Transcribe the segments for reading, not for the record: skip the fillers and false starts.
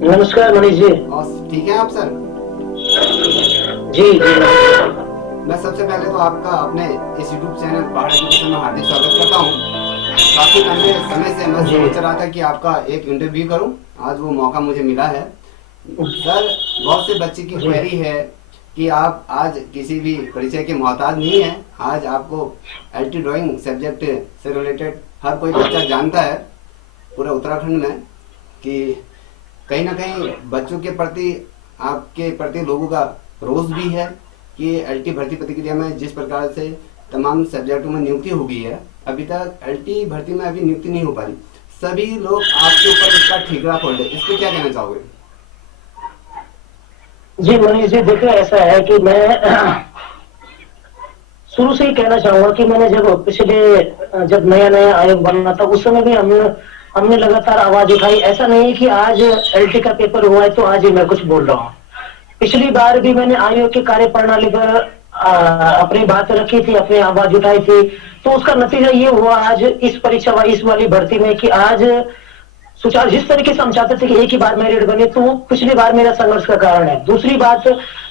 नमस्कार मनीष जी। और ठीक है आप सर? जी जी। मैं सबसे पहले तो आपका अपने इस यूट्यूब चैनल पहाड़ एजुकेशन में हार्दिक स्वागत करता हूँ। काफ़ी लंबे समय से मैं जी सोच रहा था कि आपका एक इंटरव्यू करूँ, आज वो मौका मुझे मिला है। सर, बहुत से बच्चे की जी क्वेरी है कि आप आज किसी भी परिचय के मोहताज नहीं हैं। आज आपको एलटी ड्राइंग सब्जेक्ट से रिलेटेड हर कोई बच्चा जानता है पूरे उत्तराखंड में कि कहीं ना कहीं बच्चों के प्रति, आपके प्रति लोगों का रोष भी है कि एलटी भर्ती प्रक्रिया में जिस प्रकार से तमाम सब्जेक्टों में नियुक्ति हो गई है, अभी तक एलटी भर्ती में अभी नियुक्ति नहीं हो पा रही। सभी लोग आपके ऊपर इसका ठीकरा फोड़ रहे, इस पर क्या कहना चाहोगे? जी मनीष जी, देखिए ऐसा है कि मैं शुरू से ही कहना चाहूंगा कि मैंने जब नया नया आयोग बना था उस समय भी हमने हमने लगातार आवाज उठाई। ऐसा नहीं है कि आज एलटी का पेपर हुआ है तो आज ही मैं कुछ बोल रहा हूँ। पिछली बार भी मैंने आयोग की कार्य प्रणाली पर अपनी बात रखी थी, अपनी आवाज उठाई थी। तो उसका नतीजा ये हुआ आज इस परीक्षा इस वाली भर्ती में कि आज सुचारू जिस तरीके से हम चाहते थे कि एक ही बार मेरिट बने, तो वो पिछली बार मेरा संघर्ष का कारण है। दूसरी बात,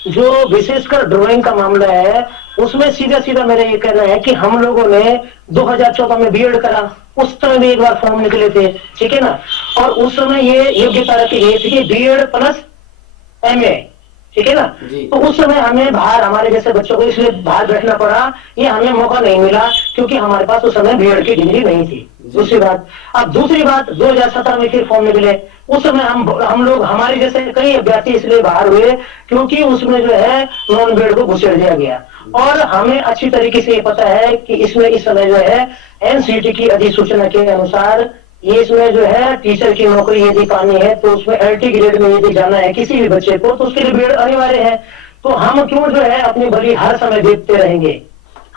जो विशेषकर ड्राइंग का मामला है, उसमें सीधा सीधा मेरा ये कहना है कि हम लोगों ने 2014 में बीएड करा, उस समय भी एक बार फॉर्म निकले थे, ठीक है ना। और उस समय ये योग्यता रखी गई थी कि बीएड प्लस एमए, ठीक है ना। जी तो उस समय हमें बाहर, हमारे जैसे बच्चों को इसलिए बाहर बैठना पड़ा, ये हमें मौका नहीं मिला क्योंकि हमारे पास उस समय बीएड की डिग्री नहीं थी। जी दूसरी बात, अब दूसरी बात, 2017 में फिर फॉर्म निकले। उस समय हम लोग, हमारे जैसे कई अभ्यर्थी इसलिए बाहर हुए क्योंकि उसमें जो है नॉन बीएड को घुसेड़ दिया गया। और हमें अच्छी तरीके से ये पता है कि इसमें इस समय जो है एनसीटी की अधिसूचना के अनुसार ये इसमें जो है टीचर की नौकरी यदि पानी है तो उसमें एलटी ग्रेड में यदि जाना है किसी भी बच्चे को तो उसके लिए बीएड अनिवार्य है। तो हम क्यों जो है अपनी बलि हर समय देखते रहेंगे।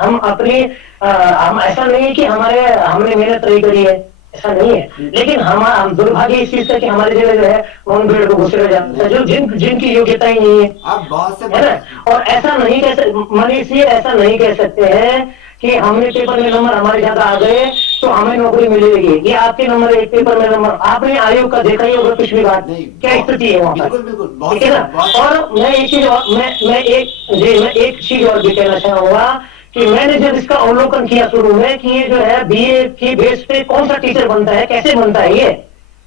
हम अपनी हम, ऐसा नहीं है कि हमने मेहनत नहीं करी है, ऐसा नहीं है। लेकिन हम दुर्भाग्य इस चीज का कि हमारे जगह जो है नॉन बीएड को घुसेड़ा जाता है, जो जिनकी योग्यता ही नहीं है, आप बहुत से है ना। और ऐसा नहीं कह सकते मनीष जी, ऐसा नहीं कह सकते हैं कि हमने पेपर में नंबर हमारे ज्यादा आ गए तो हमें नौकरी मिलेगी। ये आपके नंबर, एक पेपर में नंबर, आपने आयोग का देखा ही होगा पिछली बार नहीं, क्या स्थिति है वहां पर, बिल्कुल बिल्कुल, ठीक है ना। और मैं एक चीज और, मैं एक चीज और भी कहना चाहूंगा कि मैंने जब इसका अवलोकन किया शुरू में कि ये जो है बीए की बेस पे कौन सा टीचर बनता है, कैसे बनता है, ये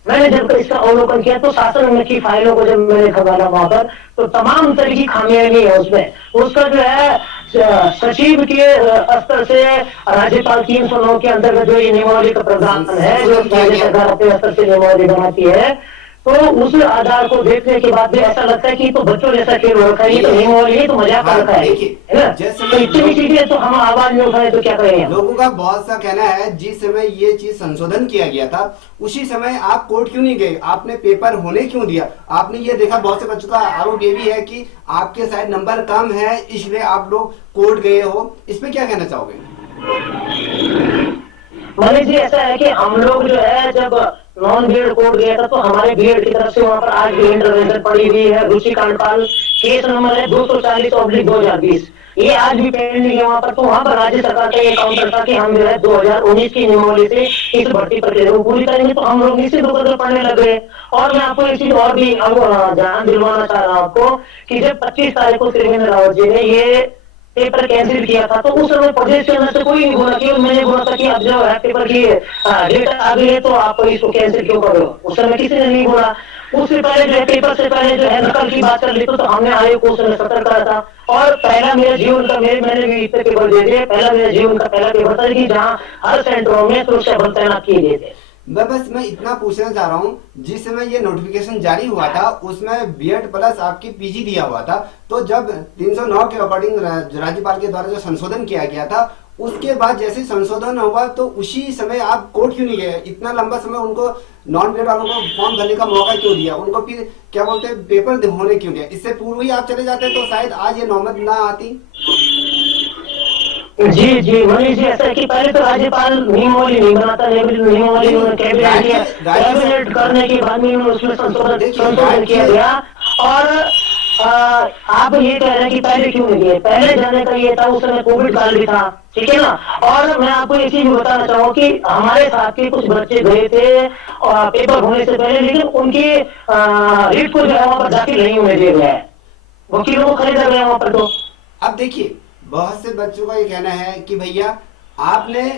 मैंने जब इसका अवलोकन किया तो शासन में की फाइलों को जब मैंने खंगाला वहां पर, तो तमाम तरह की खामियां नहीं है उसमें। उसका जो है सचिव के स्तर से राज्यपाल 309 के अंतर्गत जो ये नियमावली का प्रावधान है, जो संशोधन किया राज्य गया। सरकार अपने स्तर से नियमावली बनाती है, तो उस आधार को देखने के बाद भी ऐसा लगता है कि तो बच्चों जैसा खेल हो रखा है, ये तो नियमावली है, तो मजाक कर हाँ रखा देखिए, है ना। जिस तो समय इतनी चीजें है तो हम आवाज नहीं उठाए तो क्या करें हम। लोगों का बहुत सा कहना है जिस समय ये चीज संशोधन किया गया था उसी समय आप कोर्ट क्यों नहीं गए, आपने पेपर होने क्यों दिया? आपने ये देखा, बहुत से बच्चों का आरोप ये भी है कि आपके शायद नंबर कम है इसलिए आप लोग कोर्ट गए हो, इस पे क्या कहना चाहोगे? मनीष जी, ऐसा है कि हम लोग जो है जब नॉन बीएड कोड गया था तो हमारे बीएड की तरफ से वहां पर आज भी इंटरवेंशन पड़ी हुई है। रुचि कांडपाल केस नंबर है 240/2020, ये आज भी पेंडिंग है वहां पर। तो वहां पर राज्य सरकार का ये काउंटर था कि हम जो है 2019 की नियमावली से इस भर्ती प्रक्रिया को पूरी करेंगे, तो हम लोग निश्चित रूप से पढ़ने लग गए। और मैं आपको एक चीज और भी ध्यान दिलवाना चाह रहा हूं आपको कि जब 25 तारीख को त्रिवेंद्र रावत जी ने ये पेपर कैंसिल किया था तो उस समय प्रदेश के अंदर से कोई नहीं बोला, केवल मैंने बोला था कि अब जो है पेपर की डेट आ गई है तो आप इसको कैंसिल क्यों कर रहे हो। उस समय किसी ने नहीं बोला। उससे पहले जो है पेपर से पहले जो है नकल की बात कर ली तो हमने आयोग को उस समय सतर्क करा था। और पहला मेरे जीवन का, मैंने भी इतने पेपर दे दिए, पहला मेरे जीवन का पहला पेपर था कि जहाँ हर सेंटरों में सुरक्षा बल तैनात किए गए थे। मैं इतना पूछना चाह रहा हूँ, जिस समय ये नोटिफिकेशन जारी हुआ था उसमें बीएड प्लस आपकी पीजी दिया हुआ था, तो जब 309 के अकॉर्डिंग राज्यपाल के द्वारा जो संशोधन किया गया था उसके बाद जैसे संशोधन हुआ तो उसी समय आप कोर्ट क्यों नहीं गए? इतना लंबा समय उनको, नॉन बीएड वालों को फॉर्म भरने का मौका क्यों दिया? उनको फिर क्या बोलते हैं, पेपर होने क्यों दिया? इससे पूर्व ही आप चले जाते तो शायद आज ये नौबत ना आती। जी जी मनीष जी, ऐसा है कि पहले तो राज्यपाल नियमावली नहीं बनाता, नियमावली कैबिनेट करने के बाद में उसमें संशोधन किया गया। और आ, आप ये कह रहे हैं कि पहले क्यों नहीं दिए, पहले जाने का ये था, उस समय कोविड काल भी था, ठीक है ना। और मैं आपको एक चीज बताना चाहूंगा कि हमारे साथ के कुछ बच्चे गए थे पेपर होने से पहले, लेकिन उनकी रीट को जो है वहां पर दाखिल नहीं होने दिया गया है, वकीलों को खरीदा गया वहां पर। तो अब देखिए, बहुत से बच्चों का ये कहना है कि भैया आपने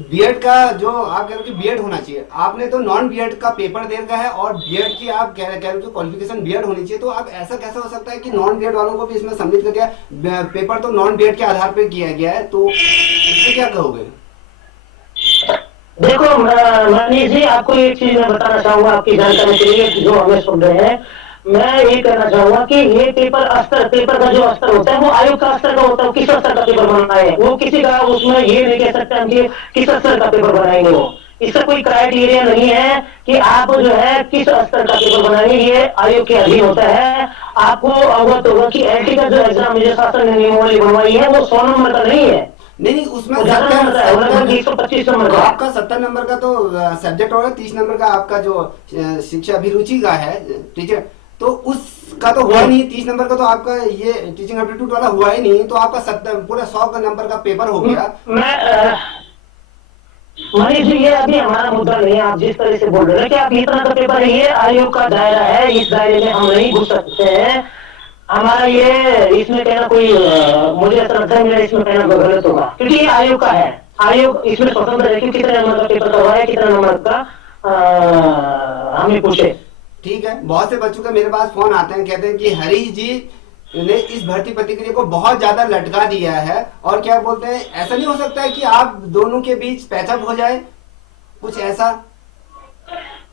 बीएड का जो आप कह रहे हो कि बीएड होना चाहिए, आपने तो नॉन बीएड का पेपर दे रखा है और बीएड की आप कह रहे हो कि क्वालिफिकेशन बीएड होनी चाहिए, तो अब ऐसा कैसे हो सकता है कि नॉन बीएड वालों को भी इसमें सम्मिलित कर दिया, पेपर तो नॉन बीएड के आधार पर किया गया है, तो इससे क्या कहोगे? देखो मनीष जी, आपको एक चीज मैं बताना चाहूंगा आपकी जानकारी के लिए, जो हमें सुन रहे हैं, मैं ये कहना चाहूंगा कि ये पेपर का जो स्तर होता है वो आयोग का स्तर का होता है, किस स्तर का पेपर बनना है, वो किसी का उसमें ये नहीं कह सकते हम कि किस स्तर का पेपर बनाएंगे। वो इसका कोई क्राइटेरिया नहीं है कि आप जो है किस स्तर का पेपर बनाएंगे, ये आयोग के अधीन होता है। आपको अवगत होगा कि एलटी का जो एग्जाम मुझे शासन ने नियमावली बनवाई है वो 100 नंबर का नहीं है, नहीं, उसमें वो ज्यादा नंबर का है, लगभग 125 नंबर का। आपका 70 नंबर का तो सब्जेक्ट होगा, 30 नंबर का आपका जो शिक्षा अभिरुचि का है टीचर, तो उसका तो हुआ नहीं। 30 नंबर का तो आपका ये टीचिंग एप्टीट्यूड वाला हुआ ही नहीं, तो आपका 70 पूरा 100 का नंबर का पेपर हो गया। मैं मनीष जी, ये अभी हमारा मुद्दा नहीं है, आप जिस तरह से बोल रहे हैं कि आप इतना का पेपर है, ये आयोग का दायरा है, इस दायरे में हम नहीं घुस सकते हैं। हमारा ये इसमें कहना कोई मुझे ऐसा लगता है मेरा इसमें कहना गलत होगा, क्योंकि ये आयोग का है, आयोग इसमें स्वतंत्र है कि कितने नंबर का पेपर करवा है, कितने नंबर का हमें पूछे। ठीक है, बहुत से बच्चों का मेरे पास फोन आते हैं, कहते हैं कि हरीश जी ने इस भर्ती प्रक्रिया को बहुत ज्यादा लटका दिया है, और क्या बोलते हैं, ऐसा नहीं हो सकता है कि आप दोनों के बीच पैचअप हो जाए, कुछ ऐसा?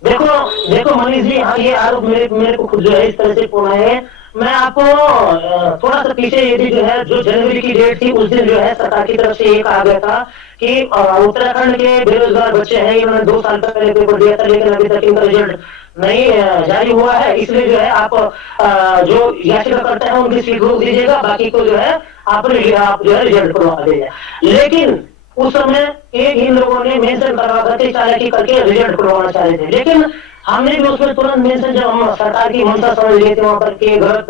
देखो देखो मनीष जी, हाँ ये आरोप मेरे को खुद जो है इस तरह से फोन है। मैं आपको थोड़ा सा पीछे यदि जो है जो जनवरी की डेट थी, उस दिन जो है सरकार की तरफ से एक आ गया था कि उत्तराखंड के बेरोजगार बच्चे हैं, इन्होंने 2 साल पहले पेपर दिया था, लेकिन अभी तक इनका रिजल्ट नहीं जारी हुआ है, इसलिए जो है आप जो याचिका करते हैं उनकी सीट रोक दीजिएगा, बाकी को जो है आप जो है रिजल्ट करवा दीजिए। लेकिन उस समय एक इन लोगों ने मेंशन करवा करके चालाकी करके रिजल्ट करवाना चाह रहे थे, लेकिन हमने भी उसमें तुरंत मेंशन, जब हम सरकार की मंशा समझ लिए थे वहां पर के गलत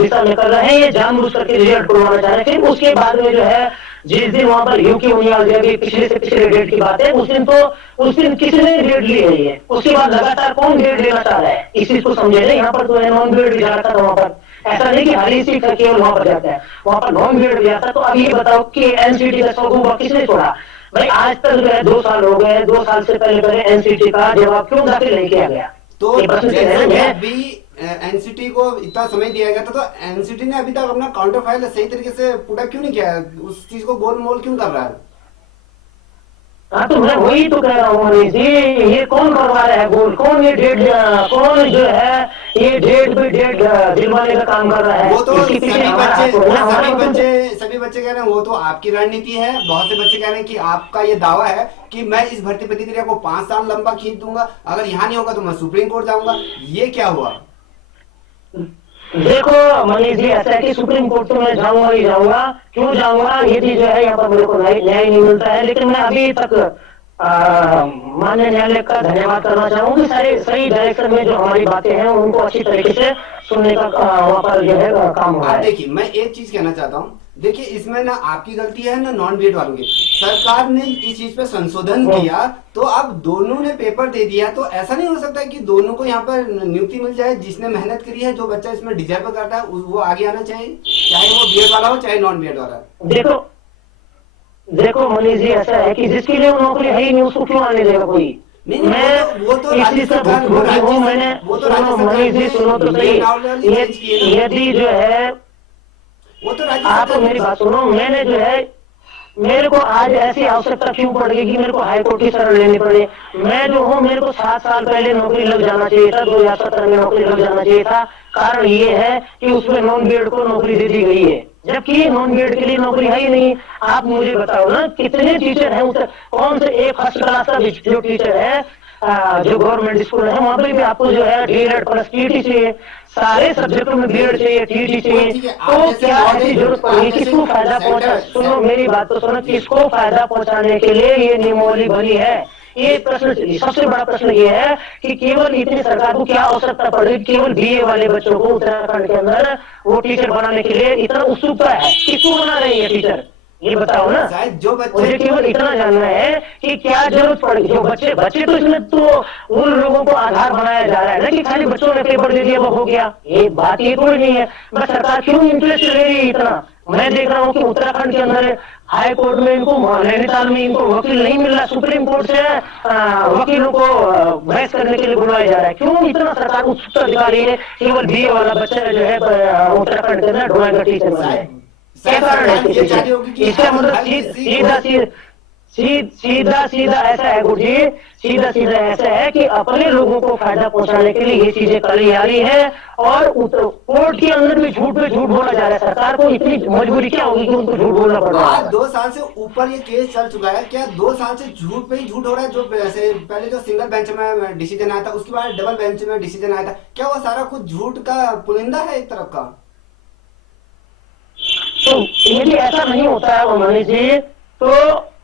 दिशा में कर रहे हैं, ये जानबूझ करके रिजल्ट करवाना चाह रहे थे। उसके बाद में जो है जिस दिन वहां पर यूकी उनियाल दिया, पिछले से पिछले डेट की बात है, उस दिन किसने ग्रेड ली है ये, उसके बाद लगातार कौन ग्रेड लेना चाह रहा है, इस चीज को समझे नहीं। यहाँ पर तो नॉन ग्रेड भी जाता था वहां पर, ऐसा नहीं कि हरी सीट का केवल वहां पर जाता है, वहां पर नॉन ग्रेड भी आता। तो अब ये बताओ कि एनसीटी का शौक किसने छोड़ा भाई? आज तक जो है 2 साल हो गए, 2 साल से पहले एनसीटी का जवाब क्यों दाखिल नहीं किया गया? तो जैसे अभी एनसीटी को इतना समय दिया गया था, तो एनसीटी ने अभी तक अपना काउंटर फाइल सही तरीके से पूरा क्यों नहीं किया, उस चीज को गोल मोल क्यों कर रहा है? हाँ, तो मैं वही तो कह रहा हूँ मनीष जी, ये कौन करवा रहा है गोल, कौन ये डेट, कौन जो है ये डेट पे डेट दिलवाने का काम कर रहा है? वो तो सभी बच्चे कह रहे हैं, वो तो आपकी रणनीति है। बहुत से बच्चे कह रहे हैं कि आपका ये दावा है कि मैं इस भर्ती प्रक्रिया को 5 साल लंबा खींच दूंगा, अगर यहाँ नहीं होगा तो मैं सुप्रीम कोर्ट जाऊंगा। ये क्या हुआ? देखो मनीष जी, ऐसा है कि सुप्रीम कोर्ट तो मैं जाऊंगा ही जाऊंगा, क्यों जाऊंगा, यदि जो है यहाँ पर मेरे को न्याय नहीं मिलता है। लेकिन मैं अभी तक माननीय न्यायालय का धन्यवाद करना चाहूंगी, सारे सही डायरेक्शन में जो हमारी बातें हैं उनको अच्छी तरीके से सुनने का वहाँ पर जो है काम हो रहा है। देखिए, मैं एक चीज कहना चाहता हूँ, देखिए इसमें ना आपकी गलती है ना नॉन बीएड वालों की, सरकार ने इस चीज पे संशोधन किया, तो अब दोनों ने पेपर दे दिया, तो ऐसा नहीं हो सकता कि दोनों को यहाँ पर नियुक्ति मिल जाए, जिसने मेहनत करी है, जो बच्चा इसमें डिजर्व करता है वो आगे आना चाहिए, चाहे वो बीएड वाला हो चाहे नॉन बीएड वाला। देखो मनीष जी, ऐसा है कि जिसके लिए वो नौकरी है ही नहीं उसको क्यों आने देगा कोई? नहीं, वो तो राज्य सरकार, मनीष जी सुनो तो सही, यदि जो है वो तो राज्य आप मेरी बात सुनो, मैंने जो है मेरे को आज ऐसी आवश्यकता क्यों पड़ गई कि मेरे को हाईकोर्ट की शरण लेनी पड़े? मैं जो हूँ, मेरे को 7 साल पहले नौकरी लग जाना चाहिए था, 2017 में नौकरी लग जाना चाहिए था। कारण ये है कि उसमें नॉन बीएड को नौकरी दे दी गई है, जबकि नॉन बीएड के लिए नौकरी है ही नहीं। आप मुझे बताओ ना, कितने टीचर हैं उसे, कौन से एक फर्स्ट क्लास का जो टीचर है जो गवर्नमेंट स्कूल है वहां पर भी आपको जो है डीएलएड प्लस टीटी चाहिए, सारे सब्जेक्टों में बीएड चाहिए, टीटी चाहिए। तो क्या ऐसी जरूरत पड़ी, किसको फायदा पहुंचा? सुनो मेरी बात तो सुनो, किसको फायदा पहुंचाने के लिए ये नियमावली बनी है? ये प्रश्न, सबसे बड़ा प्रश्न ये है कि केवल इतनी सरकार को क्या आवश्यकता पड़ रही, केवल बीए वाले बच्चों को उत्तराखंड के अंदर वो टीचर बनाने के लिए इतना उत्सुकता है, किसको बना रही है टीचर, ये बताओ ना। शायद जो बच्चे, मुझे केवल इतना जानना है कि क्या जरूरत पड़ेगी, जो बच्चे बच्चे तो इसमें तो उन लोगों को आधार बनाया जा रहा है ना कि खाली बच्चों ने पेपर दे दिया वो हो गया, ये बात ये थोड़ी नहीं है। बस सरकार क्यों इंटरेस्ट ले रही है इतना। मैं देख रहा हूँ कि उत्तराखंड के अंदर हाई कोर्ट में इनको, नैनीताल में इनको वकील नहीं मिल रहा, सुप्रीम कोर्ट से वकीलों को बहस करने के लिए बुलाया जा रहा है। क्यों इतना सरकार उत्सुकता दिखा रही है केवल बीए वाला बच्चा जो है उत्तराखंड के अंदर ड्राइंग का टीचर बना है, क्या कारण है इसका मतलब सीधा सीधा ऐसा है गुरुजी, सीधा सीधा ऐसा है कि अपने लोगों को फायदा पहुंचाने के लिए ये चीजें करी जा रही है और कोर्ट के अंदर भी झूठ पे झूठ बोला जा रहा है। सरकार को इतनी मजबूरी क्या होगी कि उनको झूठ बोलना पड़ रहा है। 2 साल से ऊपर ये केस चल चुका है, क्या 2 साल से झूठ पे ही झूठ हो रहा है? जो पहले जो सिंगल बेंच में डिसीजन आया था, उसके बाद डबल बेंच में डिसीजन आया था, क्या वो सारा कुछ झूठ का पुलिंदा है एक तरफ का? तो यदि ऐसा नहीं होता है मनीष जी, तो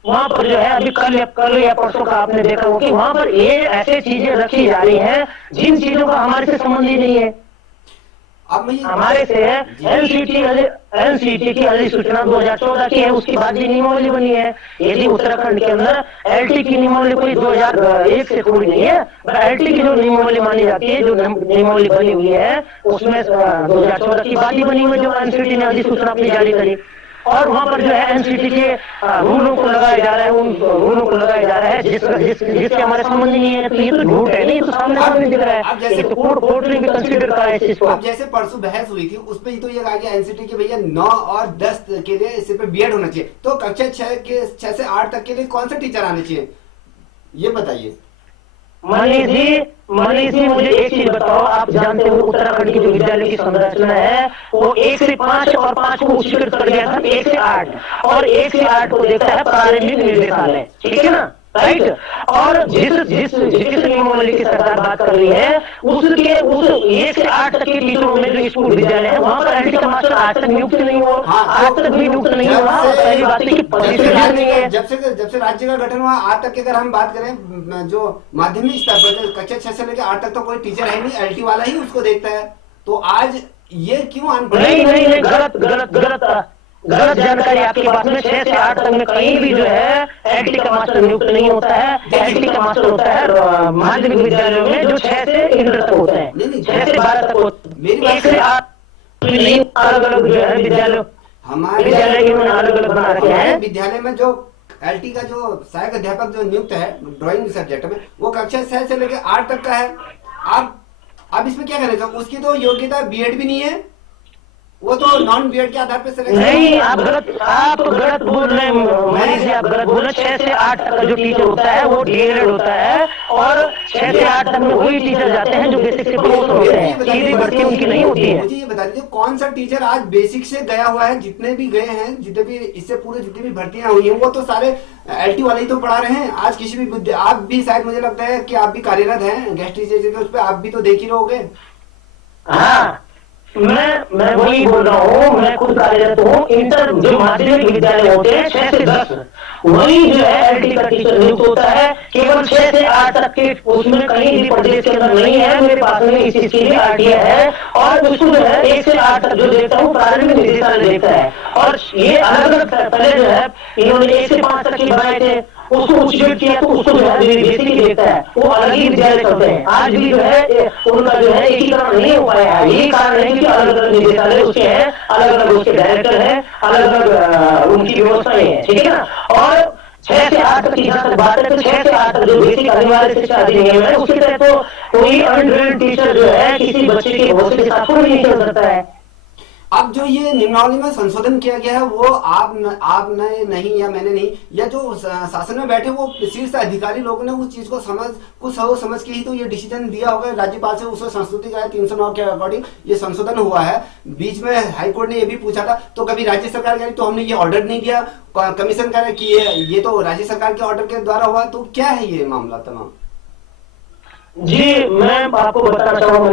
वहां पर जो है अभी कल या परसों का आपने देखा हो कि वहां पर ये ऐसे चीजें रखी जा रही हैं जिन चीजों का हमारे से संबंध ही नहीं है। अब हमारे से एनसीटी की अधिसूचना 2014 की है, उसके बाद ये नियमावली बनी है। यदि उत्तराखंड के अंदर एलटी की नियमावली कोई 2001 से थोड़ी नहीं है, पर एलटी की जो नियमावली मानी जाती है, जो नियमावली बनी हुई है, उसमें 2014 की बात ही बनी हुई, जो एनसीटी ने अधिसूचना अपनी जारी करी। और वहां पर जो है एनसीटी के रूलों को लगाया जा रहा है, उन रूलों को लगाया जा रहा है जिससे हमारे संबंध नहीं है। तो ये तो झूठ है, नहीं तो सामने सामने दिख रहा है, ये तो कोर्ट ने भी कंसीडर करा है इस चीज को। अब जैसे परसों बहस हुई थी, उस पर तो ये कहा गया एनसीटी के भैया 9 और 10 के लिए सिर्फ बीएड होना चाहिए, तो कक्षा 6 से 8 तक के लिए कौन सा टीचर आने चाहिए, ये बताइए। मनीष जी मुझे एक चीज बताओ, आप जानते हो उत्तराखंड की जो विद्यालय की संरचना है वो 1 से 5 और 5 को उच्चीकृत कर दिया था 1 से 8, और 1 से 8 को देखता है प्रारंभिक निर्देशालय, ठीक है ना, राइट। और जिस नियमावली की सरकार बात कर रही है उसके उस 1 से 8 तक के टीचरों में जो स्कूल विद्यालय है वहां पर एलटी का मास्टर आज तक नियुक्त नहीं हुआ, आज तक भी नियुक्त नहीं हुआ। पहली बात है कि नहीं है, जब से राज्य का गठन हुआ आज तक की अगर हम बात करें, जो माध्यमिक स्तर पर कक्षा 6 से लेकर 8 तक तो कोई टीचर है नहीं, एलटी वाला ही उसको देखता है। तो आज ये क्यों अनपढ़? नहीं, गलत जानकारी आपके पास में। 6 से 8 तक में कहीं भी जो है एलटी का मास्टर नियुक्त नहीं होता है। एलटी का मास्टर होता है माध्यमिक विद्यालयों में जो 6 से इंटर तक होते हैं, 6 से 12 तक होते हैं। 1 से 8 नहीं, अलग अलग जो है विद्यालय, हमारे विद्यालय के उन्होंने अलग अलग बना रखे हैं। विद्यालय में जो एलटी का जो सहायक अध्यापक जो नियुक्त है ड्राइंग सब्जेक्ट में, वो कक्षा 6 से लेकर 8 तक का है। अब इसमें क्या करेगा? उसकी तो योग्यता बीएड भी नहीं है, वो तो नॉन बीएड के आधार पर सिलेक्शन। नहीं, आप गलत बोल रहे हैं मनीष जी, आप गलत बोल रहे हैं। 6 से 8 तक का जो टीचर होता है वो डीएलएड होता है, और 6 से 8 तक में वही टीचर जाते हैं जो बेसिक से पोस्ट होते हैं, सीधी भर्ती उनकी नहीं होती है। मुझे ये बता दीजिए कौन सा टीचर आज बेसिक से गया हुआ है? जितने भी गए हैं, जितने भी इससे पूरे जितनी भी भर्तियां हुई हैं, वो तो सारे एलटी वाले ही तो पढ़ा रहे हैं। आज किसी भी आप भी शायद मुझे लगता है कि आप भी कार्यरत हैं गेस्ट टीचर के, उस पर आप भी तो देख ही रहोगे। हाँ, मैं वही बोल रहा हूँ, मैं खुद कार्यरत हूँ। इंटर जो माध्यमिक विद्यालय होते हैं 6 से 10, वही जो है एलटी का टीचर नियुक्त होता है। केवल 6 से 8 तक के उसमें कहीं भी प्रदेश के अंदर नहीं है। मेरे पास में इस चीज के लिए आरटीआई है, और उसको जो है 1 से 8 तक जो देखता हूँ प्रारंभिक निर्देशालय देखता है। और ये अलग अलग पहले जो है इन्होंने 1 से 5 तक के बनाए थे, उसको उच्चीकृत किया तो उसको जो है बेसिक ही देखता है, वो अलग ही विद्यालय चलते हैं। आज भी जो है उनका जो है एकीकरण नहीं हो पाया है। यही कारण है कि अलग अलग निर्देशालय उसके हैं, अलग अलग उसके डायरेक्टर हैं, अलग अलग उनकी व्यवस्थाएं हैं, ठीक है ना। और 6 से 8 तक की जहां तक बात है तो 6 से 8 तक जो बेसिक अनिवार्य शिक्षा अधिनियम है उसके तहत तो कोई अनग्रेड टीचर जो है किसी बच्चे के भविष्य के साथ कोई नहीं चल सकता है। अब जो ये नियमावली में संशोधन किया गया है वो आपने नहीं या मैंने नहीं, या जो शासन में बैठे वो शीर्ष अधिकारी लोगों ने उस चीज को समझ के ही तो ये डिसीजन दिया होगा राज्यपाल से। उसको संस्तुति का 309 के अकॉर्डिंग ये संशोधन हुआ है। बीच में हाईकोर्ट ने ये भी पूछा था, तो कभी राज्य सरकार कह रही तो हमने ये ऑर्डर नहीं दिया, कमीशन कह रहे कि ये तो राज्य सरकार के ऑर्डर के द्वारा हुआ। तो क्या है ये मामला तमाम? जी मैं आपको बताना चाहूंगा,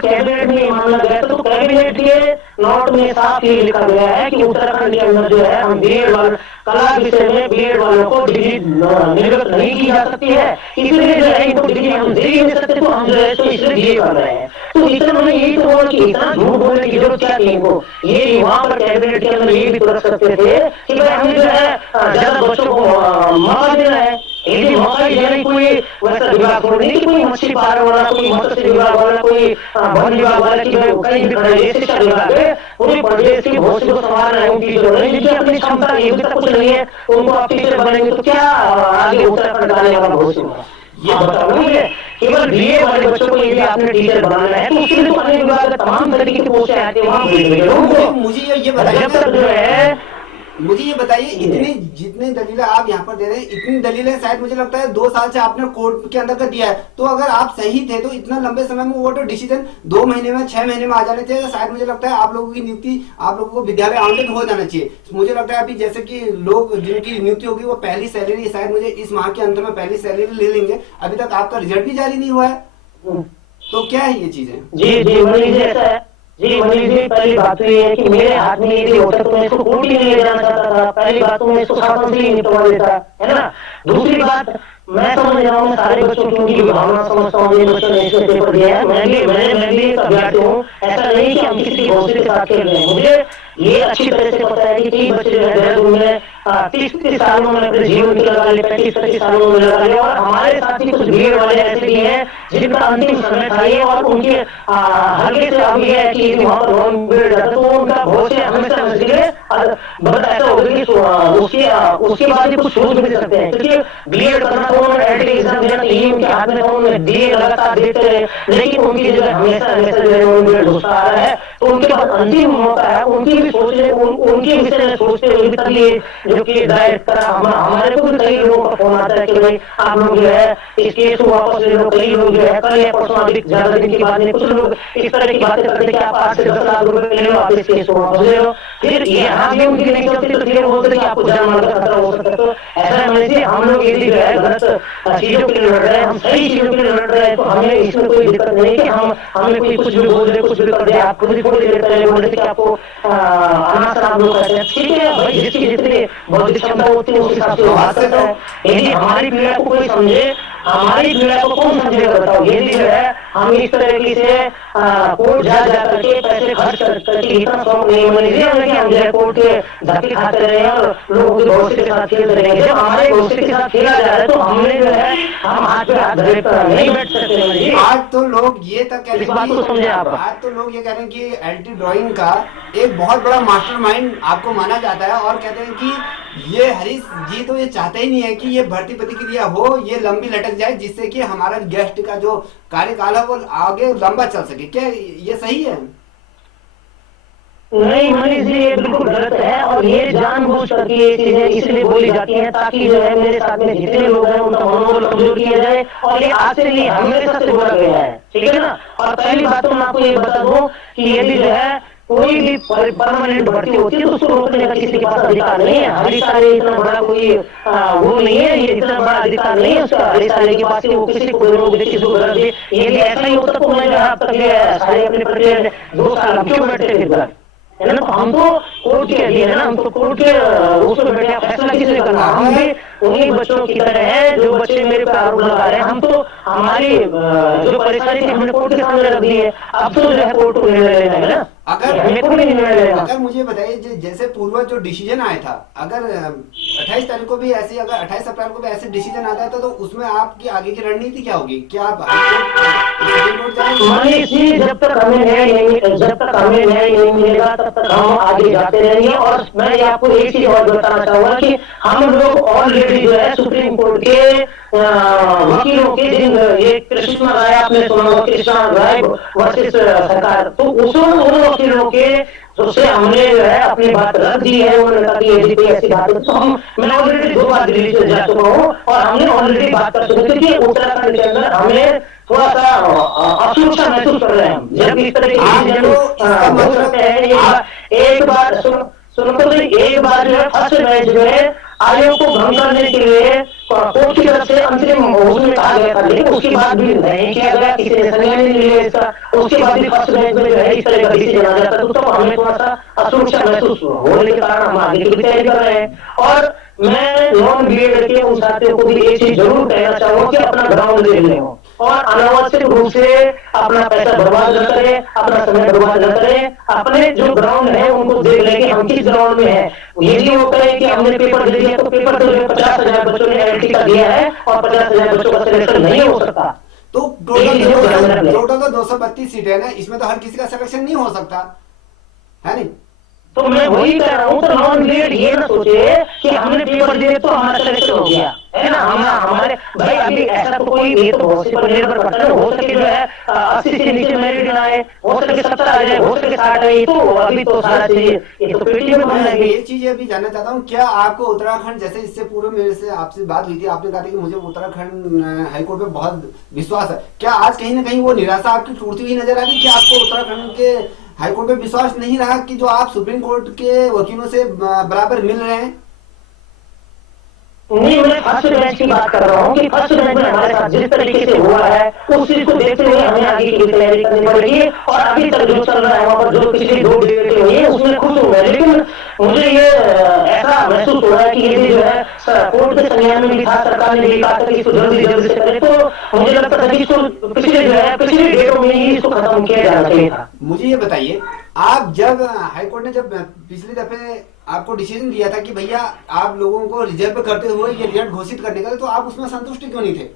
कैबिनेट में मामला गया तो कैबिनेट कैबिनेट के नोट में साफ ये लिखा गया है कि उत्तराखंड के अंदर जो है हम बीएड वाले कला विषय में बीएड वालों को डिग्री निर्गत नहीं की जा सकती है, इसलिए जो है इनको डिग्री हम दे ही नहीं सकते, तो हम जो है तो इसलिए ये कर रहे हैं। तो इसलिए उन्होंने यही तो बोला कि इतना झूठ बोलने की जरूरत क्या थी इनको, ये वहां पर कैबिनेट के अंदर ये भी तो रख सकते थे कि भाई हमें जो है ज्यादा बच्चों को मौका देना है, यदि मौका ही देने कोई वैसा विभाग छोड़ नहीं कि कोई मछली पालन वाला, कोई मत्स्य विभाग वाला, कोई वन विभाग वाला की कहीं भी खड़े शिक्षा विभाग है पूरे प्रदेश की भविष्य को संभाल रहे हैं, उनकी जो है जिनकी अपनी क्षमता योग्यता कुछ नहीं है उनको आप टीचर बनेंगे तो क्या आगे उत्तराखंड आने वाला भविष्य होगा, ये बताओ मुझे। केवल बीए वाले बच्चों को यदि आपने टीचर बनाना है तो उसके लिए तो अन्य विभाग तमाम तरीके की पोस्टें आती है, वहां मुझे ये बताइए जब तक जो है मुझे ये बताइए इतनी जितनी दलीलें आप यहाँ पर दे रहे हैं, इतनी दलीलें शायद मुझे लगता है 2 साल से आपने कोर्ट के अंदर कर दिया है, तो अगर आप सही थे तो इतना लंबे समय में वो तो डिसीजन 2 महीने में 6 महीने में आ जाने चाहिए, शायद मुझे लगता है आप लोगों की नियुक्ति आप लोगों को विद्यालय आवंटित हो जाना चाहिए। मुझे लगता है अभी जैसे कि लोग जिनकी नियुक्ति होगी वो पहली सैलरी शायद मुझे इस माह के अंत में पहली सैलरी ले लेंगे, अभी तक आपका रिजल्ट भी जारी नहीं हुआ है, तो क्या है ये चीजें? जी जी ऐसा है जी मनीष जी, पहली बात तो ये है कि मेरे हाथ में यदि होता तो मैं इसको कोर्ट ही नहीं ले जाना चाहता था, पहली बात तो मैं इसको शासन से ही निपटवा देता है ना। दूसरी बात मैं समझ रहा हूँ, मैं सारे बच्चों की उनकी भावना समझता हूँ, जिन बच्चों ने इसमें पेपर दिया है, मैं भी एक अभ्यर्थी हूँ, ऐसा नहीं कि हम किसी भविष्य के साथ खेल रहे हैं, मुझे ये अच्छी तरह से पता है कि कई बच्चे जो है देहरादून में 30 सालों में अपने जीवन के लगा ले, 35 सालों में लगा ले, और हमारे साथ ही कुछ भीड़ वाले ऐसे भी हैं जिनका अंतिम समय था ये, और उनके हल्के से अब ये है कि वहां पर लोन भीड़ जाता तो उनका भविष्य हमेशा ऐसा होगा कि उसके बाद कुछ सोच भी सकते हैं, क्योंकि बीएड करना तो उन्होंने एलटी एग्जाम देना यही उनके हाथ में, उन्होंने दिए लगातार देते रहे, लेकिन उनकी जो है हमेशा हमेशा जो है घुसता आ रहा है, तो उनके पास अंतिम मौका है, उनकी सोचने उनके विषय में सोचते हुए तब ये जो केस दायर करा, हमारे को भी कई लोगों का फोन आता है कि भाई आप लोग जो है इस केस को वापस ले लो, कई लोग जो है कल या परसों अधिक ज्यादा दिन की बात नहीं, कुछ लोग इस तरह की बातें करते कि आप 8 से 10 लाख रुपए ले लो, आप इस केस को वापस ले लो, फिर यहाँ भी उनकी नहीं चलती तो फिर बोलते कि आपको जान माल का खतरा हो सकता है। तो ऐसा होने से हम लोग यदि जो है गलत चीजों के लिए लड़ रहे हैं, हम सही चीजों के लिए लड़ रहे हैं, तो हमें इसमें कोई दिक्कत नहीं कि हमें कोई कुछ भी बोल दे, कुछ भी कर दे। आप खुद ही थोड़ी देर पहले बोल रहे थे कि आपको आप लोग कहते हैं, ठीक है भाई, जिसकी जितनी बौद्धिक क्षमता होती है उस हिसाब से वो बात करता है, यदि हमारी पीड़ा को कोई समझे, हमारी पीड़ा को कौन समझेगा बताओ। यदि जो है हम इस तरीके से कोर्ट जा करके पैसे खर्च करके इतना शौक नहीं बने कि हम जो है कोर्ट के धक्के खाते रहे और लोगों के भविष्य के साथ खेलते रहेंगे। जब हमारे भविष्य के साथ खेला जा रहा है तो हमने जो है हम हाथ पे हाथ धरे नहीं बैठ सकते। आज तो लोग ये तक कह रहे हैं, बात को समझे आप, आज तो लोग ये कह रहे हैं कि एलटी ड्राइंग का एक बहुत बड़ा मास्टरमाइंड आपको माना जाता है, और कहते हैं कि ये हरीश जी तो ये चाहते ही नहीं है कि ये भर्ती प्रक्रिया हो, ये लंबी लटक जाए, जिससे कि हमारा गेस्ट का जो कार्यकाल है वो आगे लंबा चल सके। क्या ये सही है? नहीं मनीष जी, ये बिल्कुल गलत है, और ये जानबूझ करके ये चीजें इसलिए बोली जाती हैं ताकि जो है मेरे साथ में जितने लोग हैं उनका मनोबल कमजोर किया जाए, और ये आज से नहीं हमेशा से बोला गया है, ठीक है ना। और पहली बात तो मैं आपको ये बता दूं कि यदि जो है कोई भी परमानेंट भर्ती होती है तो उसको रोकने का किसी के पास अधिकार नहीं है। हरी साले इतना बड़ा कोई वो नहीं है, ये इतना बड़ा अधिकार नहीं है उसका, हरी साले के पास वो किसी को रोक दे, किसी को गलत दे। यदि ऐसा ही होता तो मैं अब तक सारे अपने प्रक्रिया 2 साल क्यों बैठे थे घर, है ना। तो हम तो कोर्ट के लिए है ना, हम तो कोर्ट के उसमें बैठे, फैसला किसने करना, हम भी उन्हीं बच्चों की तरह है जो बच्चे मेरे पे आरोप लगा रहे हैं। हम तो हमारी जो परेशानी थी हमने कोर्ट के सामने रख दी है, अब तो जो है कोर्ट को निर्णय लेना है ना। अगर मुझे बताइए जैसे पूर्व जो डिसीजन आया था, अगर 28 तारीख को भी ऐसे, अगर 28 अप्रैल को भी ऐसे डिसीजन आता है तो उसमें आपकी आगे की रणनीति क्या होगी? क्या आप जब तक हमें न्याय नहीं मिलेगा तब तक हम आगे जाते रहेंगे। और मैं आपको एक चीज और बताना चाहूंगा कि हम लोग ऑलरेडी जो है सुप्रीम कोर्ट के वकीलों के जिन ये कृष्णा राय आपने सुना होगा, कृष्णा राय वर्सेस सरकार, तो उन वकीलों के उससे हमने जो है अपनी बात रख दी है। उन्होंने कहा कि यदि कोई ऐसी बात है तो मैं ऑलरेडी 2 बार दिल्ली से जा चुका हूँ और हमने ऑलरेडी बात कर चुकी थी कि उत्तराखंड के अंदर हमें थोड़ा सा असुरक्षा महसूस कर रहे हैं। जब इस तरह की हो सकते हैं, एक बार सुनो तो एक बार जो है फर्स्ट मैच जो है आयोग को भंग करने के लिए कोर्ट की तरफ से अंतरिम उसमें कहा गया था, लेकिन उसके बाद भी नहीं किया गया, किसी ने संज्ञान नहीं लिया इसका। उसके बाद भी फर्स्ट बेंच में जो है इस तरह का डिसीजन आ जाता है, तो हमें थोड़ा सा असुरक्षा महसूस होने के कारण हम आगे की भी तैयारी कर रहे हैं। और मैं नॉन बीएड के उन छात्रों को भी एक चीज जरूर कहना चाहूंगा कि अपना ग्राउंड ले लें और अनावश्यक रूप से अपना पैसा बर्बाद न करें, अपना समय बर्बाद न करें। अपने जो ग्राउंड है उनको देख लें कि हम किस ग्राउंड में है। यदि वो कहें कि हमने पेपर दे दिया, तो पेपर तो 50,000 बच्चों ने एलटी का दिया है और 50,000 बच्चों का सिलेक्शन नहीं हो सकता। तो टोटल तो 232 सीट है ना, इसमें तो हर किसी का सिलेक्शन नहीं हो सकता है नहीं। तो मैं वही कह रहा हूँ, तो नॉन बीएड ये ना सोचे कि हमने पेपर दिए तो हमारा सिलेक्शन हो गया, है ना। हमारे भाई अभी ऐसा तो कोई, ये तो बहुत पर निर्भर करता है, हो सके जो है 80 से नीचे मेरिट ना आए, हो सके 70 आ जाए, हो सके 60 आए, तो अभी तो सारा चीज ये तो पेटीएम में बन जाएगी। एक चीज अभी जानना चाहता हूँ, क्या आपको उत्तराखंड, जैसे इससे पूर्व मेरे से आपसे बात हुई थी, आपने कहा था कि मुझे उत्तराखंड हाईकोर्ट पे बहुत विश्वास है, क्या आज कहीं ना कहीं वो निराशा आपकी टूटती हुई नजर आ रही? क्या आपको उत्तराखंड के हाईकोर्ट पे विश्वास नहीं रहा कि जो आप सुप्रीम कोर्ट के वकीलों से बराबर मिल रहे हैं? नहीं, मैं फर्स्ट बेंच की बात कर रहा हूँ कि फर्स्ट बेंच में हमारे साथ जिस तरीके से हुआ है उस चीज को देखते हुए हमें आगे की तैयारी करनी पड़ेगी। और अभी तक जो चल रहा है वहां पर जो पिछली 2 डेटें हुई है उसमें खुश हो गए, लेकिन मुझे ये ऐसा महसूस हो रहा है कि यदि जो है कोर्ट के संज्ञान में भी था, सरकार ने भी कहा था कि इसको जल्दी जल्दी से करे, तो मुझे लगता था कि इसको पिछले जो है पिछली डेटों में ही इसको खत्म किया जाना चाहिए था। मुझे ये बताइए, आप जब हाईकोर्ट ने जब पिछली दफे आपको डिसीजन दिया था कि भैया आप लोगों को रिजर्व करते हुए ये रिजल्ट घोषित करने का, तो आप उसमें संतुष्ट क्यों नहीं थे?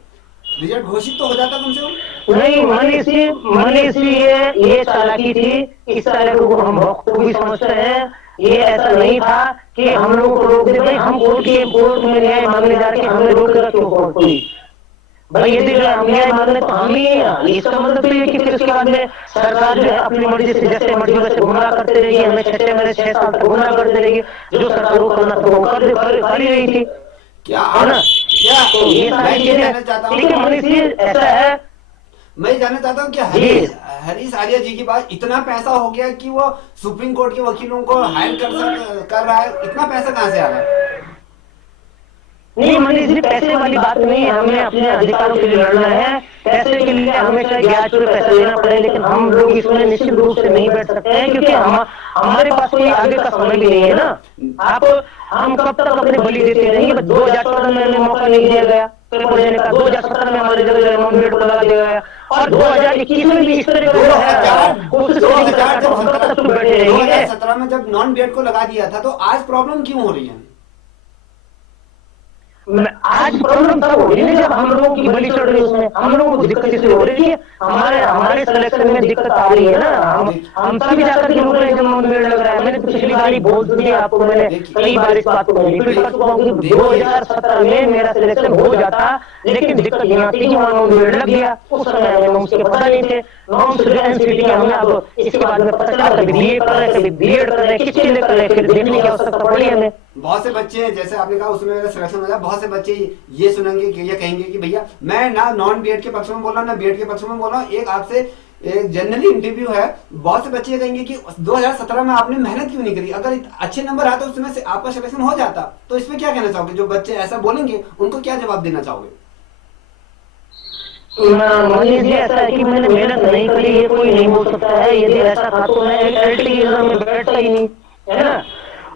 रिजल्ट घोषित तो हो जाता कम से कम। नहीं, मनीषी ये चालाकी थी, इस तरह को हम भी समझते हैं। ये ऐसा नहीं था कि हम लोगों को रोक दे, भाई हम कोर्ट में न्याय मांगने जाके हमें रोक देगा क्यों कोई? भाई यदि हम न्याय मांगने तो हम ही हैं। इसका मतलब तो ये कि फिर उसके बाद में सरकार जो है अपनी मर्जी से जैसे मर्जी वैसे गुमराह करते रहेगी, हमें 6 साल तक गुमराह करते रहेगी। जो सरकार को करना था वो कर ही रही थी, क्या है ना। क्या तो ये सारी चीजें, लेकिन मनीषी ऐसा है, मैं जानना चाहता हूँ कि हरीश आर्या जी के पास इतना पैसा हो गया कि वो सुप्रीम कोर्ट के वकीलों को हायर कर रहा है, इतना पैसा कहाँ से आ रहा है? नहीं मनीष जी, पैसे वाली बात नहीं है, हमें अपने अधिकारों के लिए लड़ना है। पैसे के लिए हमें चाहे ब्याज पे पैसा लेना पड़े, लेकिन हम लोग इसमें निश्चित रूप से नहीं बैठ सकते हैं, क्योंकि हमारे पास कोई आगे का समय भी नहीं है ना। आप हम कब तक अपने बलि देते रहेंगे? 2014 में हमें मौका नहीं दिया गया पेपर देने का, 2017 में हमारे जगह नॉन बीएड को लगा दिया गया, और 2021 में भी इस तरह का कोशिश करेंगे सरकार, तो हम कब तक बैठे रहेंगे? 2017 में जब नॉन बीएड को लगा दिया था, तो आज प्रॉब्लम क्यों हो रही है? आज प्रॉब्लम तब हो रही है जब हम लोगों की बलि चढ़ रही है, उसमें हम लोगों को दिक्कत इसलिए हो रही है, हमारे सिलेक्शन में दिक्कत आ रही है ना। हम तभी जाकर के रुक रहे हैं जब नॉन बीएड लग रहा है। मैंने पिछली बार बोल दिया आपको, मैंने कई बार इस बात को रिपीट कर चुका हूँ कि 2017 में मेरा सिलेक्शन हो जाता, लेकिन दिक्कत ये आती कि वहाँ नॉन बीएड लग गया। उस समय हमें उसके पता नहीं थे, नॉन एनसीटी के हमें अब इसके बाद में पता चला, कभी बीए कर रहे हैं, कभी बीएड कर रहे हैं, किस चीज कर रहे हैं, फिर देखने की आवश्यकता पड़ी हमें। बहुत से बच्चे, जैसे आपने कहा उसमें मेरा सिलेक्शन हो जाए, बहुत से बच्चे ये सुनेंगे कि ये कहेंगे कि भैया मैं ना नॉन बीएड के पक्ष में बोल रहा हूँ ना बीएड के पक्ष में बोल रहा हूँ, एक आपसे एक जनरली इंटरव्यू है। बहुत से बच्चे कहेंगे कि 2017 में आपने मेहनत क्यों नहीं करी? अगर अच्छे नंबर आते उस समय से आपका सिलेक्शन हो जाता, तो इसमें क्या कहना चाहोगे? जो बच्चे ऐसा बोलेंगे उनको क्या जवाब देना चाहोगे? ऐसा है कि मैंने मेहनत नहीं करी, ये कोई नहीं बोल सकता है। यदि ऐसा था तो मैं एलटी एग्जाम में बैठता ही नहीं, है ना।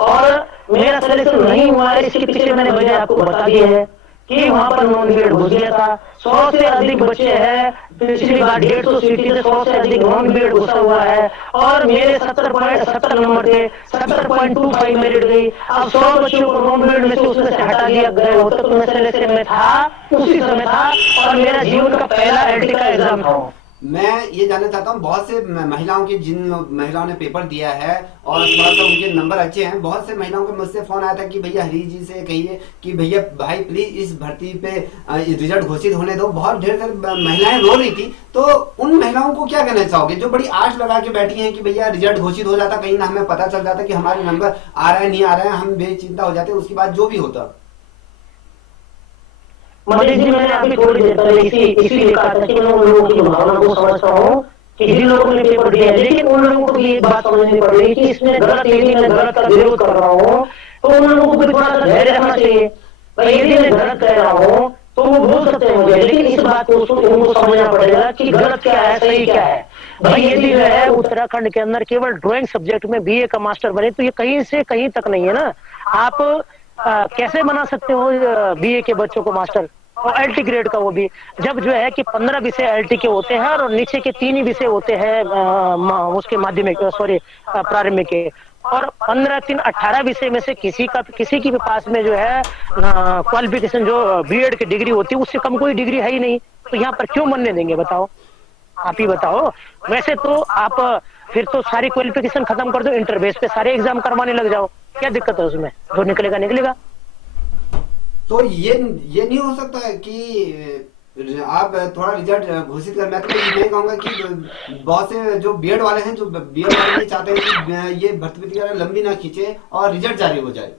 और मेरा सिलेक्शन नहीं हुआ है, इसके पीछे मैंने वजह आपको बता दी है कि वहां पर नॉन बीएड घुस गया था। 100 से अधिक बच्चे हैं, पिछली बार 150 सीटी से 100 से अधिक नॉन बीएड घुसा हुआ है, और मेरे 70 नंबर थे, 70.25 मेरिट गई। अब 100 बच्चों को नॉन बीएड में से उसमें से हटा दिया गए होता तो मैं सिलेक्शन में था, उसी समय था, और मेरा जीवन का पहला एलटी का एग्जाम था। मैं ये जानना चाहता हूँ, बहुत से महिलाओं के, जिन महिलाओं ने पेपर दिया है और थोड़ा सा उनके नंबर अच्छे हैं, बहुत से महिलाओं को मुझसे फोन आया था कि भैया हरीश जी से कहिए कि भैया भाई प्लीज इस भर्ती पे रिजल्ट घोषित होने दो। बहुत ढेर सारी महिलाएं रो रही थी, तो उन महिलाओं को क्या कहना चाहोगे जो बड़ी आश लगा के बैठी हैं कि भैया रिजल्ट घोषित हो जाता, कहीं ना हमें पता चल जाता कि हमारे नंबर आ रहा है नहीं आ रहा है, हम बेचिंता हो जाते, उसके बाद जो भी होता। मनीष जी, मैंने अभी थोड़ी देर पहले इसीलिए कहा था कि मैं उन लोगों की भावना को समझता हूँ कि जिन लोगों ने पेपर दिया है, लेकिन उन लोगों को ये बात समझनी पड़ रही है कि इसमें गलत, यदि मैं गलत का विरोध कर रहा हूँ, तो उन लोगों को भी थोड़ा सा धैर्य रखना चाहिए। भाई यदि मैं गलत कह रहा हूँ तो वो बोल सकते हैं मुझे, लेकिन इस बात को उनको समझना पड़ेगा कि गलत क्या है, सही क्या है। भाई यदि जो है उत्तराखंड के अंदर केवल ड्राइंग सब्जेक्ट में बीए का मास्टर बने तो ये कहीं से कहीं तक नहीं है ना। आप कैसे बना सकते हो बीए के बच्चों को मास्टर, और एलटी ग्रेड का वो भी, जब जो है कि 15 विषय एलटी के होते हैं और नीचे के 3 ही विषय होते हैं उसके माध्यमिक, सॉरी, प्रारंभिक के। और 15 3 18 विषय में से किसी की भी पास में जो है क्वालिफिकेशन जो बीएड की डिग्री होती है उससे कम कोई डिग्री है ही नहीं, तो यहाँ पर क्यों बनने देंगे बताओ, आप ही बताओ। वैसे तो आप फिर तो सारी क्वालिफिकेशन खत्म कर दो, इंटर बेस पे सारे एग्जाम करवाने लग जाओ, क्या दिक्कत है उसमें, जो निकलेगा निकलेगा। तो ये नहीं हो सकता है कि आप थोड़ा रिजल्ट घोषित कर, मैं तो ये कहूंगा कि बहुत से जो बीएड वाले हैं, जो बीएड वाले ये चाहते हैं कि ये भर्ती प्रक्रिया लंबी ना खींचे और रिजल्ट जारी हो जाए।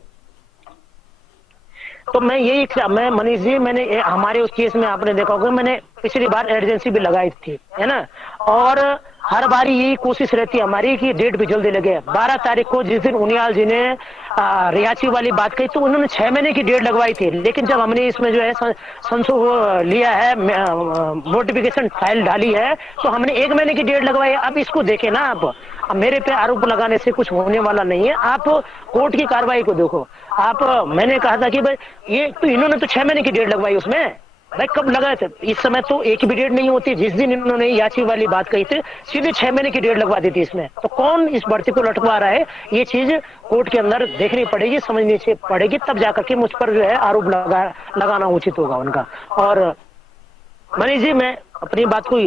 तो मैं यही, मैं मनीष जी, मैंने हमारे उस केस में आपने देखा होगा, मैंने पिछली बार एमरजेंसी भी लगाई थी, है ना, और हर बारी यही कोशिश रहती है हमारी कि डेट भी जल्दी लगे। 12 तारीख को जिस दिन उनियाल जी ने रिहाची वाली बात कही तो उन्होंने 6 महीने की डेट लगवाई थी, लेकिन जब हमने इसमें जो है संशोधन लिया है, नोटिफिकेशन फाइल डाली है, तो हमने 1 महीने की डेट लगवाई है। अब इसको देखे ना आप, अब मेरे पे आरोप लगाने से कुछ होने वाला नहीं है, आप कोर्ट की कार्रवाई को देखो। आप, मैंने कहा था कि भाई ये तो इन्होंने तो 6 महीने की डेट लगवाई उसमें, भाई कब लगाए थे, इस समय तो एक भी डेट नहीं होती, जिस दिन इन्होंने याची वाली बात कही थी सीधे 6 महीने की डेट लगवा दी थी इसमें, तो कौन इस भर्ती को लटकवा रहा है, ये चीज कोर्ट के अंदर देखनी पड़ेगी, समझनी पड़ेगी, तब जाकर के मुझ पर जो है आरोप लगाना उचित होगा उनका। और मनीष जी, मैं अपनी बात को,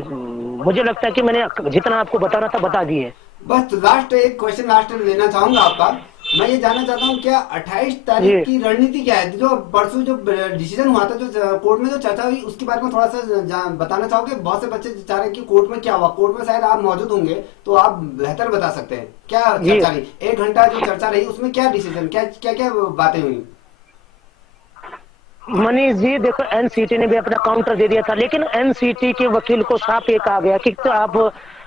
मुझे लगता है कि मैंने जितना आपको बताना था बता दिए। बस लास्ट एक क्वेश्चन लास्ट लेना चाहूंगा आपका। मैं ये जानना चाहता हूँ, क्या 28 तारीख जी की रणनीति क्या है? जो परसों जो डिसीजन हुआ था, जो कोर्ट में जो चर्चा हुई, उसके बारे में थोड़ा सा बताना चाहोगे? बहुत से बच्चे चाह रहे हैं कि कोर्ट में क्या हुआ, कोर्ट में शायद आप मौजूद होंगे तो आप बेहतर बता सकते हैं। क्या जी चर्चा रही, 1 घंटा जो चर्चा रही, उसमें क्या डिसीजन, क्या क्या क्या बातें हुई? मनीष जी, देखो एनसीटी ने भी अपना काउंटर दे दिया था, लेकिन एनसीटी के वकील को साफ ये कहा गया कि तो आप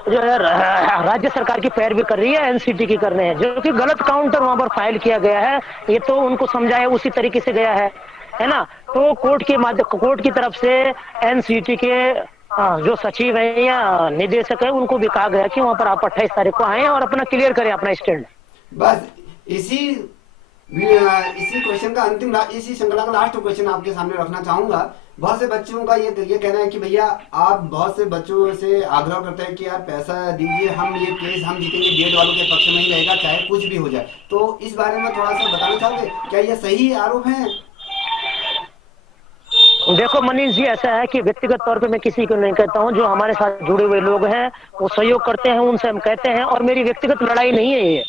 जो है राज्य सरकार की पैरवी कर रही है, एनसीटी की कर रहे हैं, जो कि गलत काउंटर वहां पर फाइल किया गया है। ये तो उनको समझाया उसी तरीके से गया है ना। तो कोर्ट की तरफ से एनसीटी के जो सचिव है या निदेशक है उनको भी कहा गया कि वहां पर आप 28 तारीख को आए और अपना क्लियर करें अपना स्टैंड। बस इसी इसी क्वेश्चन का इसी श्रृंखला का लास्ट क्वेश्चन आपके सामने रखना चाहूंगा। बहुत से बच्चों का ये कहना है कि भैया, आप बहुत से बच्चों से आग्रह करते हैं कि यार पैसा दीजिए, हम ये केस हम जीतेंगे, बीएड वालों के पक्ष में ही रहेगा चाहे कुछ भी हो जाए। तो इस बारे में थोड़ा सा बताना चाहोगे, क्या ये सही आरोप है? देखो मनीष जी, ऐसा है कि व्यक्तिगत तौर पे मैं किसी को नहीं कहता हूँ, जो हमारे साथ जुड़े हुए लोग हैं वो सहयोग करते हैं, उनसे हम कहते हैं, और मेरी व्यक्तिगत लड़ाई नहीं है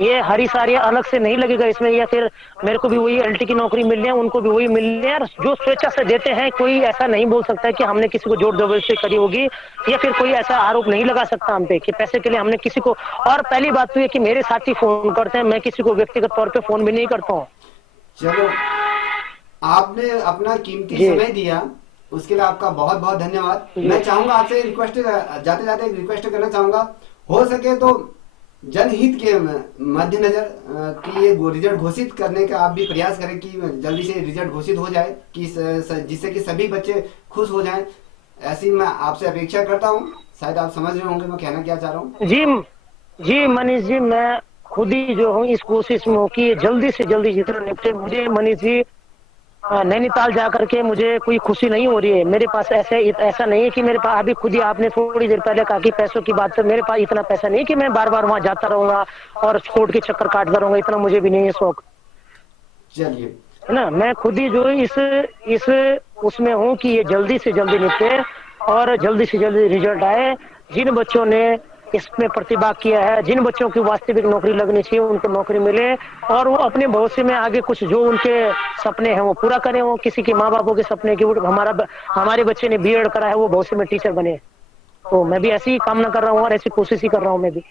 ये हरी सारिया अलग से नहीं लगेगा इसमें, या फिर मेरे को भी वही एलटी की नौकरी मिल है, उनको भी वही मिल है, जो स्वेच्छा से देते हैं, कोई ऐसा नहीं बोल सकता है कि हमने किसी को जोर जबरदस्ती करी होगी, या फिर कोई ऐसा आरोप नहीं लगा सकता हम पे कि पैसे के लिए हमने किसी को। और पहली बात तो ये कि मेरे साथी फोन करते हैं, मैं किसी को व्यक्तिगत तौर पे फोन भी नहीं करता हूँ। चलो, आपने अपना कीमती जी समय दिया, उसके लिए आपका बहुत बहुत धन्यवाद। जी मैं चाहूंगा आपसे रिक्वेस्ट, जाते जाते एक रिक्वेस्ट करना चाहूंगा, हो सके तो जनहित के मद्देनजर कि ये रिजल्ट घोषित करने का आप भी प्रयास करें कि जल्दी से रिजल्ट घोषित हो जाए, कि जिससे कि सभी बच्चे खुश हो जाएं। ऐसी मैं आपसे अपेक्षा करता हूं। शायद आप समझ रहे होंगे मैं कहना क्या चाह रहा हूं। जी जी मनीष जी, मैं खुद ही जो हूँ इस कोशिश में हूँ कि जल्दी से जल्दी जितना निपटे। मुझे मनीष जी नैनीताल जाकर के मुझे कोई खुशी नहीं हो रही है, मेरे पास ऐसा नहीं है कि मेरे पास, अभी खुद ही आपने थोड़ी देर पहले कहा कि पैसों की बात, तो मेरे पास इतना पैसा नहीं कि मैं बार बार वहां जाता रहूंगा और कोर्ट के चक्कर काटता रहूंगा, इतना मुझे भी नहीं है शौक, चलिए, है ना। मैं खुद ही जो इस उसमें हूँ कि ये जल्दी से जल्दी निपटे और जल्दी से जल्दी रिजल्ट आए। जिन बच्चों ने इसमें प्रतिभा किया है, जिन बच्चों की वास्तविक नौकरी लगनी चाहिए, उनको नौकरी मिले, और वो अपने भविष्य में आगे कुछ जो उनके सपने हैं वो पूरा करें। वो किसी के माँ बापों के सपने की, हमारे बच्चे ने बीएड करा है, वो भविष्य में टीचर बने, तो मैं भी ऐसी ही कामना कर रहा हूँ और ऐसी कोशिश ही कर रहा हूँ मैं भी।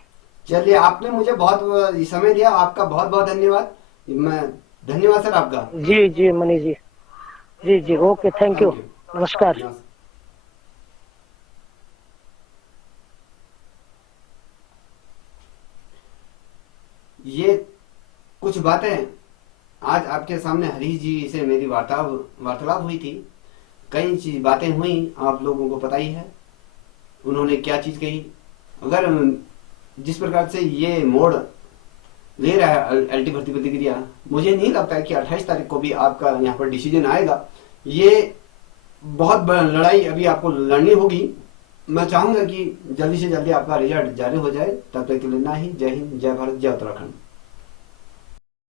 चलिए, आपने मुझे बहुत समय दिया, आपका बहुत बहुत धन्यवाद। मैं धन्यवाद सर आपका। जी जी मनीष जी, जी जी, okay, thank you, thank you. नमस्कार। नमस्कार। ये कुछ बातें आज आपके सामने हरीश जी से मेरी वार्तालाप हुई थी। कई चीज बातें हुई, आप लोगों को पता ही है उन्होंने क्या चीज कही। अगर जिस प्रकार से ये मोड़ ले रहा है एलटी भर्ती प्रतिक्रिया, मुझे नहीं लगता है कि 28 तारीख को भी आपका यहाँ पर डिसीजन आएगा। ये बहुत लड़ाई अभी आपको लड़नी होगी। मैं चाहूंगा कि जल्दी से जल्दी आपका रिजल्ट जारी हो जाए। तब तक के लिए ना ही, जय हिंद, जय भारत, जय उत्तराखंड।